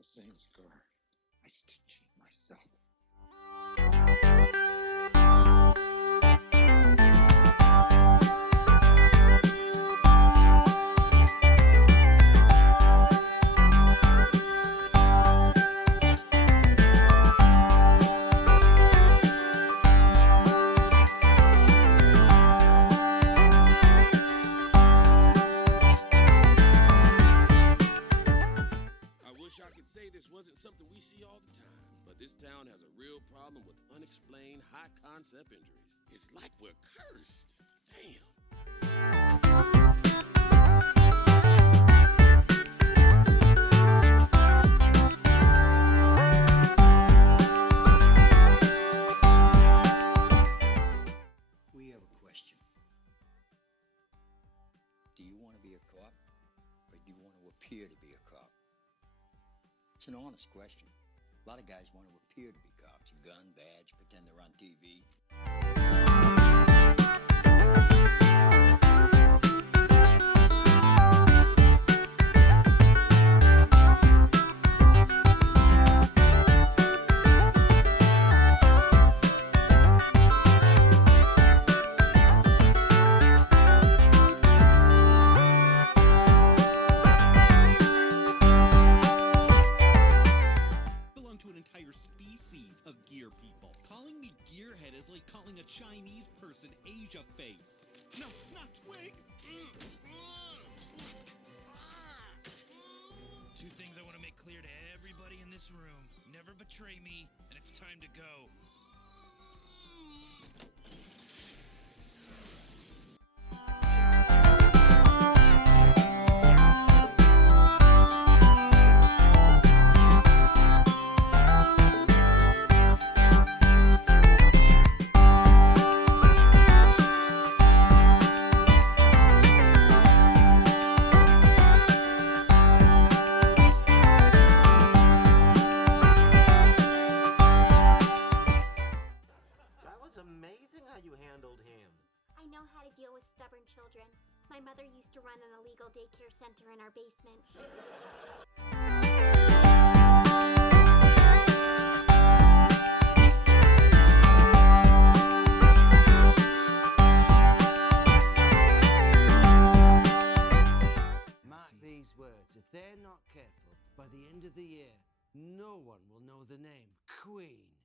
The same scar. I stitched it myself. I could say this wasn't something we see all the time, but this town has a real problem with unexplained high-concept injuries. It's like we're cursed. Damn. We have a question. Do you want to be a cop, or do you want to appear to be a cop? It's an honest question. A lot of guys want to appear to be cops. Gun, badge, pretend they're on TV. Species of gear people. Calling me gearhead is like calling a Chinese person Asia face. No, not twigs. Two things I want to make clear to everybody in this room. Never betray me, and it's time to go. Amazing how you handled him. I know how to deal with stubborn children. My mother used to run an illegal daycare center in our basement. Mark these words. If they're not careful, by the end of the year, no one will know the name Queen.